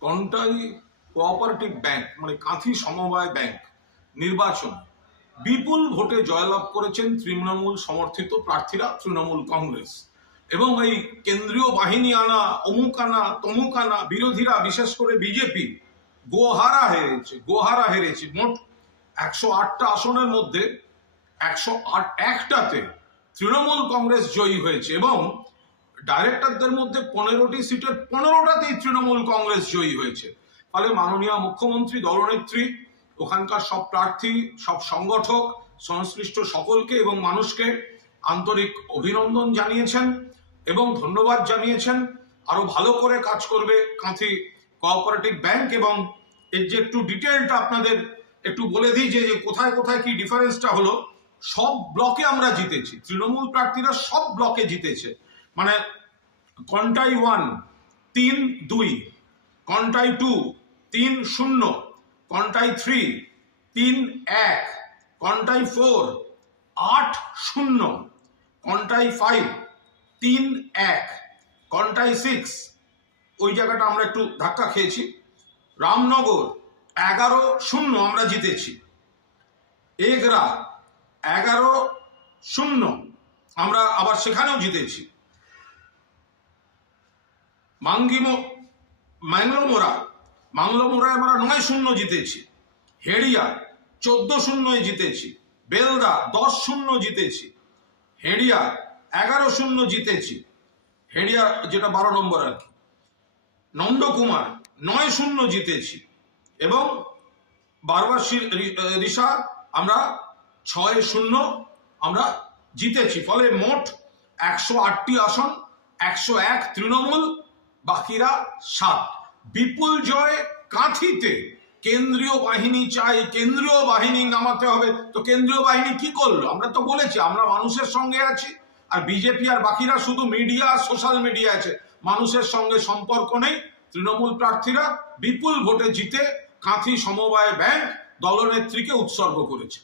Contai cooperative bank মানে কাঁথি সমবায় bank নির্বাচন। বিপুল ভোটে জয়লাভ করেছেন তৃণমূল সমর্থিত প্রার্থীরা, তৃণমূল কংগ্রেস। এবং এই কেন্দ্রীয় বাহিনী আনা, অমুক আনা, তমুক আনা, বিরোধীরা, বিশেষ করে বিজেপি, গোহারা হেরেছে গোহারা হেরেছে। মোট একশো আটটা আসনের মধ্যে একশো আট, একটাতে তৃণমূল কংগ্রেস জয়ী হয়েছে। এবং ডাইরেক্টরদের মধ্যে পনেরোটি সিটের পনেরোটাতেই তৃণমূল কংগ্রেস জয়ী হয়েছে। ফলে মাননীয় মুখ্যমন্ত্রী, দলনেত্রী, ওখানকার সব প্রার্থী, সব সংগঠক, সংশ্লিষ্ট সকলকে এবং মানুষকে আন্তরিক অভিনন্দন জানিয়েছেন এবং ধন্যবাদ জানিয়েছেন। আরও ভালো করে কাজ করবে কাঁথি কোঅপারেটিভ ব্যাংক এবং এর যে একটু ডিটেলটা আপনাদের একটু বলে দিই যে কোথায় কোথায় কি ডিফারেন্সটা হলো, সব ব্লকে আমরা জিতেছি। তৃণমূল প্রার্থীরা সব ব্লকে জিতেছে। মানে কন্টাই ওয়ান, তিন, দুই, কন্টাই টু, তিন, শূন্য, কন্টাই থ্রি, তিন, এক, কন্টাই ফোর, আট, শূন্য, কন্টাই ফাইভ, তিন, এক, কন্টাই সিক্স। ওই জায়গাটা আমরা একটু ধাক্কা খেয়েছি। রামনগর, এগারো, শূন্য আমরা জিতেছি। এগরা এগারো, শূন্য, আমরা আবার সেখানেও জিতেছি। মাঙ্গিমো ম্যাংলোমোরা মাংলোমোড়ায় আমরা নয় শূন্য জিতেছি। হেড়িয়া চোদ্দ শূন্যয় জিতেছি। বেলদা দশ শূন্য জিতেছি। হেড়িয়া এগারো শূন্য জিতেছি। হেড়িয়া যেটা বারো নম্বর আর কি। নন্দকুমার নয় শূন্য জিতেছি। এবং বারবার রিসা আমরা ছয় শূন্য আমরা জিতেছি। ফলে মোট একশো আটটি আসন, একশো এক তৃণমূল বাকিরা সাত। বিপুল জয় কাঁথিতে কেন্দ্রীয় বাহিনী চাই, কেন্দ্রীয় বাহিনী নামাতে হবে। তো কেন্দ্রীয় বাহিনী কি করল? আমরা তো বলেছি, আমরা মানুষের সঙ্গে আছি। আর বিজেপি আর বাকিরা শুধু মিডিয়া আর সোশ্যাল মিডিয়া আছে। মানুষের সঙ্গে সম্পর্ক নেই। তৃণমূল প্রার্থীরা বিপুল ভোটে জিতে কাঁথি সমবায় ব্যাংক দলনেত্রীকে উৎসর্গ করেছে।